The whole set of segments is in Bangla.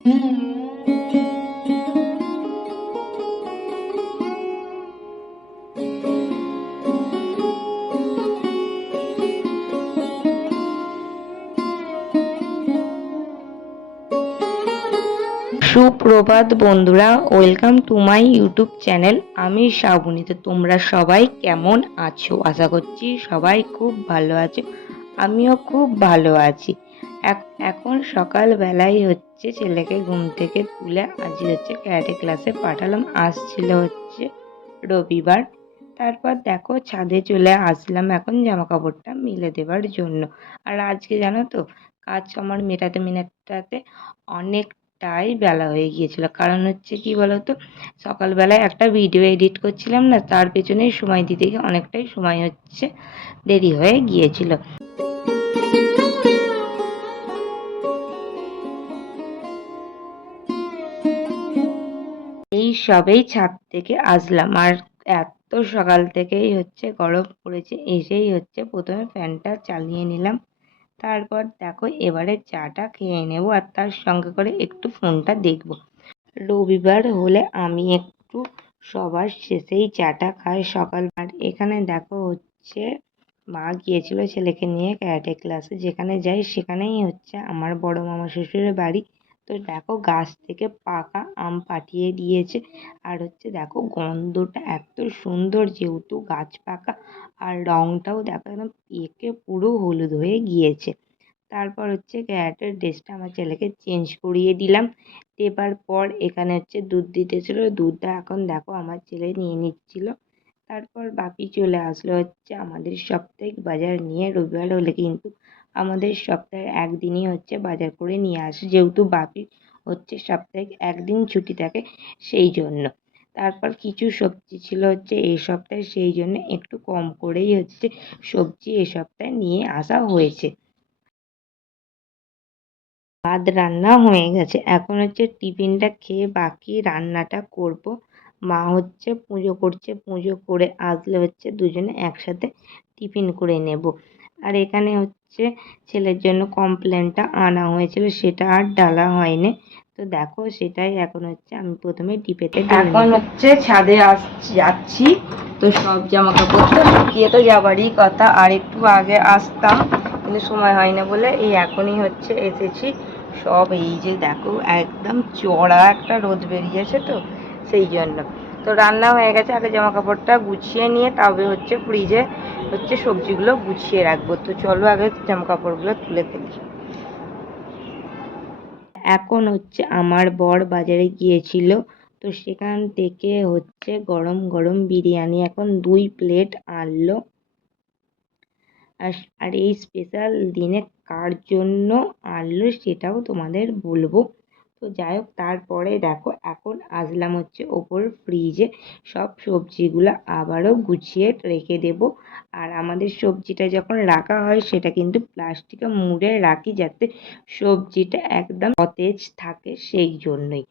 সুপ্রভাত বন্ধুরা, welcome to my YouTube channel. আমি শ্রাবণী। তো তোমরা সবাই কেমন আছো? আশা করছি সবাই খুব ভালো আছো। আমিও খুব ভালো আছি। এখন সকালবেলাই হচ্ছে ছেলেকে ঘুম থেকে তুলে আজকে হচ্ছে ক্যারাটে ক্লাসে পাঠালাম। আসছিল হচ্ছে রবিবার। তারপর দেখো ছাদে চলে আসলাম এখন জামা কাপড়টা মিলে দেবার জন্য। আর আজকে জানো তো, কাজ আমার মেটাতে অনেকটাই বেলা হয়ে গিয়েছিল। কারণ হচ্ছে কি বলতো, সকালবেলায় একটা ভিডিও এডিট করছিলাম না, তার পেছনেই সময় দিতে গিয়ে অনেকটাই সময় হচ্ছে দেরি হয়ে গিয়েছিল। এই সবেই ছাদ থেকে আসলাম, আর এত সকাল থেকেই হচ্ছে গরম পড়েছে। এসেই হচ্ছে প্রথমে ফ্যানটা চালিয়ে নিলাম। তারপর দেখো এবারে চাটা খেয়ে নেবো, আর তার সঙ্গে করে একটু ফোনটা দেখবো। রবিবার হলে আমি একটু সবার শেষেই চাটা খাই সকাল। আর এখানে দেখো হচ্ছে মা গিয়েছিল ছেলেকে নিয়ে ক্যারাটে ক্লাসে। যেখানে যাই সেখানেই হচ্ছে আমার বড় মামা শ্বশুরের বাড়ি। তো দেখো গাছ থেকে পাকা আম পাঠিয়ে দিয়েছে। আর হচ্ছে দেখো গন্ধটা এত সুন্দর, যেহেতু গাছ পাকা, আর রংটাও দেখো একদম পেকে পুরো হলুদ হয়ে গিয়েছে। তারপর হচ্ছে ক্যারাটের ড্রেসটা আমার ছেলেকে চেঞ্জ করিয়ে দিলাম। দেবার পর এখানে হচ্ছে দুধ দিতেছিল, দুধটা এখন দেখো আমার ছেলে নিয়ে নিচ্ছিল। তারপর বাপি চলে আসলো হচ্ছে আমাদের সাপ্তাহিক বাজার নিয়ে। রবিবার হলে কিন্তু আমাদের সপ্তাহে একদিনই হচ্ছে বাজার করে নিয়ে আসে, যেহেতু বাপি হচ্ছে সাপ্তাহিক একদিন ছুটি থাকে সেই জন্য। তারপর কিছু সবজি ছিল হচ্ছে এই সপ্তাহে, সেই জন্য একটু কম করেই হচ্ছে সবজি এ সপ্তাহে নিয়ে আসা হয়েছে। ভাত রান্না হয়ে গেছে, এখন হচ্ছে টিফিনটা খেয়ে বাকি রান্নাটা করব। মা হচ্ছে পুজো করছে, পুজো করে আসলে হচ্ছে দুজনে একসাথে টিফিন করে নেব। আর এখানে হচ্ছে ছেলের জন্য কমপ্লেনটা আনা হয়েছিল, সেটা আর ডালা হয়নি। তো দেখো সেটাই এখন হচ্ছে আমি প্রথমে ডিপেতে এখন হচ্ছে ছাদে যাচ্ছি। তো সব জামা কাপড় তো শুকিয়ে তো যাবারই কথা, আর একটু আগে আসতাম কিন্তু সময় হয় না বলে এই এখনই হচ্ছে এসেছি। সব এই যে দেখো একদম চড়া একটা রোদ বেরিয়েছে, তো সেই জন্য। তো রান্না হয়ে গেছে, আগে জামা কাপড়টা গুছিয়ে নিয়ে তবে হচ্ছে ফ্রিজে হচ্ছে সবজিগুলো গুছিয়ে রাখবো। তো চলো আগে জামা কাপড়গুলো তুলে ফেলি। এখন হচ্ছে আমার বর বাজারে গিয়েছিল, তো সেখান থেকে হচ্ছে গরম গরম বিরিয়ানি এখন 2 প্লেট আনলো। আর এই স্পেশাল দিনে কার জন্য আনলো সেটাও তোমাদের বলবো। তো যাই হোক, তারপরে দেখো এখন আসলাম হচ্ছে ওপর ফ্রিজে সব সবজিগুলো আবারও গুছিয়ে রেখে দেব। আর আমাদের সবজিটা যখন রাখা হয় সেটা কিন্তু প্লাস্টিকে মুড়ে রাখি, যাতে সবজিটা একদম সতেজ থাকে, সেই জন্যই।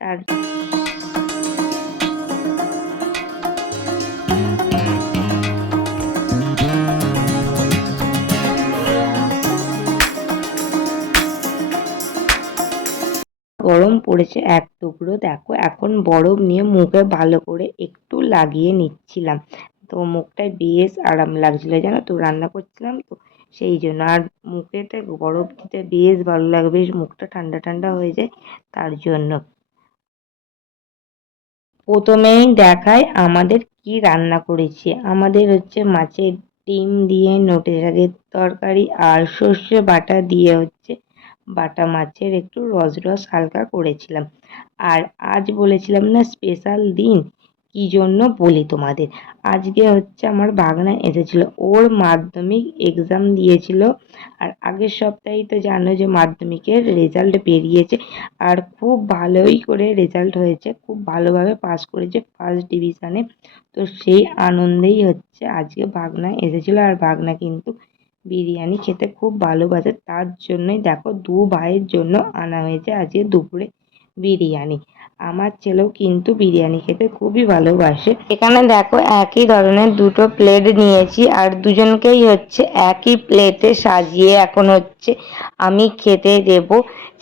তার গরম পড়েছে এক টুকরো, দেখো এখন বরফ নিয়ে মুখে ভালো করে একটু লাগিয়ে নিচ্ছিলাম। তো মুখটায় বেশ আরাম লাগছিল, জানো তো, রান্না করছিলাম তো সেই জন্য। আর মুখেতে বরফ দিতে বেশ ভালো লাগে, বেশ মুখটা ঠান্ডা ঠান্ডা হয়ে যায় তার জন্য। প্রথমেই দেখায় আমাদের কি রান্না করেছি। আমাদের হচ্ছে মাছের ডিম দিয়ে নোটে শাকের তরকারি, আর সর্ষে বাটা দিয়ে হচ্ছে বাটা মাছের একটু রস রস হালকা করেছিলাম। আর আজ বলেছিলাম না স্পেশাল দিন, কি জন্য বলি তোমাদের। আজকে হচ্ছে আমার ভাগনা এসেছিল, ওর মাধ্যমিক এক্সাম দিয়েছিল। আর আগের সপ্তাহেই তো জানো যে মাধ্যমিকের রেজাল্ট বেরিয়েছে, আর খুব ভালোই করে রেজাল্ট হয়েছে, খুব ভালোভাবে পাস করেছে ফার্স্ট ডিভিশনে। তো সেই আনন্দেই হচ্ছে আজকে ভাগনা এসেছিল। আর ভাগনা কিন্তু বিরিয়ানি খেতে খুব ভালোবাসে, তার জন্যই দেখো 2 ভাইয়ের জন্য আনা হয়েছে আজকে দুপুরে বিরিয়ানি। আমার ছেলেও কিন্তু বিরিয়ানি খেতে খুবই ভালোবাসে। এখানে দেখো একই ধরনের দুটো প্লেট নিয়েছি আর দুজনকেই হচ্ছে একই প্লেটে সাজিয়ে এখন হচ্ছে আমি খেতে দেব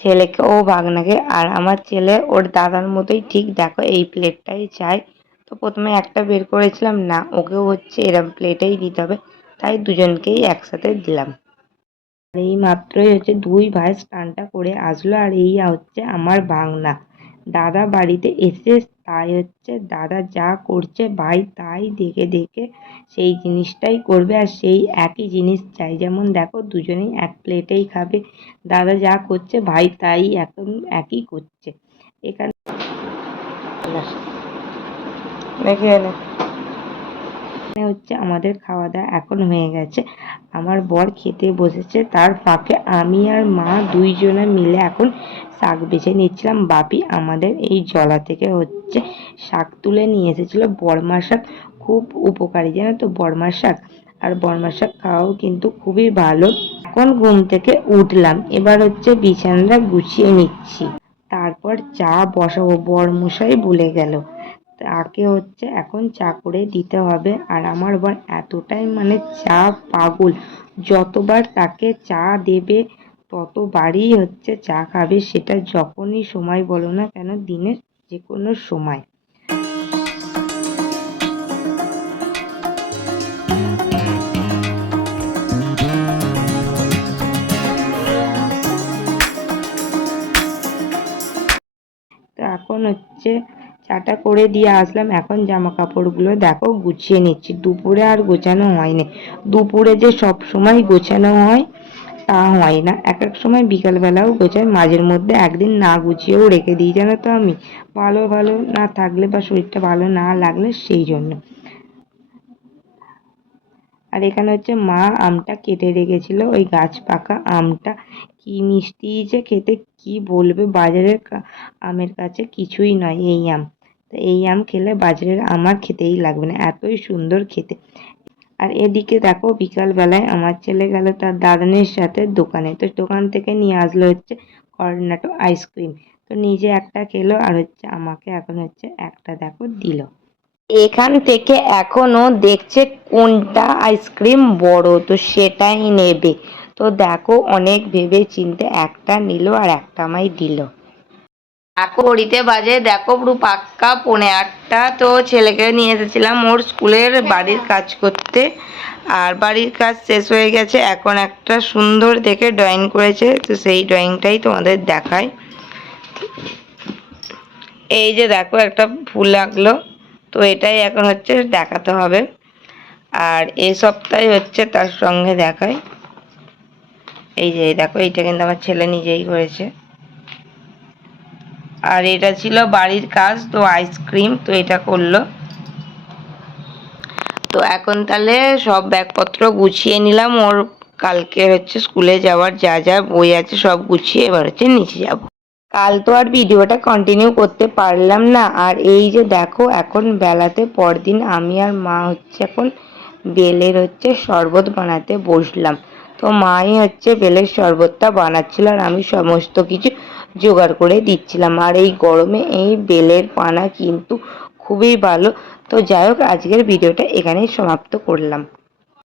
ছেলেকে ও ভাগনাকে। আর আমার ছেলে ওর দাদার মতোই ঠিক দেখো এই প্লেটটাই চায়। তো প্রথমে একটা বের করেছিলাম, না ওকেও হচ্ছে এরম প্লেটেই দিতে হবে, তাই দুজনকেই একসাথে দিলাম। এই মাত্রই হচ্ছে দুই ভাই স্নানটা করে আসলো আর এই হচ্ছে আমার ভাগনা। দাদা বাড়িতে এসে তাই হচ্ছে দাদা যা করছে ভাই তাই দেখে দেখে সেই জিনিসটাই করবে আর সেই একই জিনিস চাই। যেমন দেখো দুজনেই এক প্লেটেই খাবে, দাদা যা করছে ভাই তাই এখন একই করছে। এখানে দেখে হচ্ছে আমাদের খাওয়া দাওয়া এখন হয়ে গেছে, আমার বর খেতে বসেছে, তার ফাঁকে আমি আর মা দুইজনে মিলে এখন শাক বেছে নিচ্ছিলাম। বাপি আমাদের এই জলা থেকে হচ্ছে শাক তুলে নিয়ে এসেছিল, বর্মা শাক। খুব উপকারী জানো তো বর্মা শাক, আর বর্মা শাক খাওয়াও কিন্তু খুবই ভালো। এখন ঘুম থেকে উঠলাম, এবার হচ্ছে বিছানাটা গুছিয়ে নিচ্ছি, তারপর চা বসাবো। বরমশাই ভুলে গেল, তাকে হচ্ছে এখন চা করে দিতে হবে। আর আমার বর এতটাই মানে চা পাগল, যতবার তাকে চা দেবে ততবারই হচ্ছে চা খাবে, সেটা যখনই সময় বলো না কেন, দিনের যে কোনো সময়। তো এখন হচ্ছে চাটা করে দিয়ে আসলাম, এখন জামা কাপড়গুলো দেখো গুছিয়ে নিচ্ছি। দুপুরে আর গোছানো হয়নি, দুপুরে যে সব সময় গোছানো হয় তা হয় না, এক এক সময় বিকালবেলাও গোছাই, মাঝের মধ্যে একদিন না গুছিয়েও রেখে দিই জানো তো আমি, ভালো ভালো না থাকলে বা শরীরটা ভালো না লাগলে সেই জন্য। আর এখানে হচ্ছে মা আমটা কেটে রেখেছিল, ওই গাছ পাকা আমটা, কি মিষ্টি যে খেতে, কি বলবে, বাজারের আমের কাছে কিছুই নয় এই আম। তো এই আম খেলে বাজারের আম আর খেতেই লাগবে না, এতই সুন্দর খেতে। আর এদিকে দেখো বিকাল বেলায় আমার ছেলে গেল তার দাদানের সাথে দোকানে, তো দোকান থেকে নিয়ে আসলো হচ্ছে কর্নেটো আইসক্রিম। তো নিজে একটা খেলো আর হচ্ছে আমাকে এখন হচ্ছে একটা দেখো দিল। এখান থেকে এখনো দেখছে কোনটা আইসক্রিম বড়, তো সেটাই নেবে। তো দেখো অনেক ভেবে চিনতে একটা নিল আর একটা আমায় দিল। এখন ঘড়িতে বাজে দেখো পুরো পাক্কা 8:45। তো ছেলেকে নিয়ে এসেছিলাম ওর স্কুলের বাড়ির কাজ করতে, আর বাড়ির কাজ শেষ হয়ে গেছে, এখন একটা সুন্দর দেখে ড্রয়িং করেছে, তো সেই ড্রয়িংটাই তোমাদের দেখায়। এই যে দেখো একটা ফুল লাগলো, তো এটাই এখন হচ্ছে দেখাতে হবে। আর এই সপ্তাহে হচ্ছে তার সঙ্গে দেখায়, এই যে দেখো এইটা কিন্তু আমার ছেলে নিজেই করেছে। আর এটা ছিল বাড়ির কাজ, তো আইসক্রিম, তো এটা করলো। তো এখন তাহলে সব ব্যাগপত্র গুছিয়ে নিলাম, ওর কালকে হচ্ছে স্কুলে যাওয়ার যা যা বই আছে সব গুছিয়ে এবার হচ্ছে নিচে যাব। কাল তো আর ভিডিওটা কন্টিনিউ করতে পারলাম না। আর এই যে দেখো এখন বেলাতে পরদিন আমি আর মা হচ্ছে এখন বেলের হচ্ছে শরবত বানাতে বসলাম। তো মাই হচ্ছে বেলের শরবতটা বানাচ্ছিল আর আমি সমস্ত কিছু জোগাড় করে দিচ্ছিলাম। আর এই গরমে এই বেলের পানা কিন্তু খুবই ভালো। তো যাই হোক আজকের ভিডিওটা এখানেই সমাপ্ত করলাম।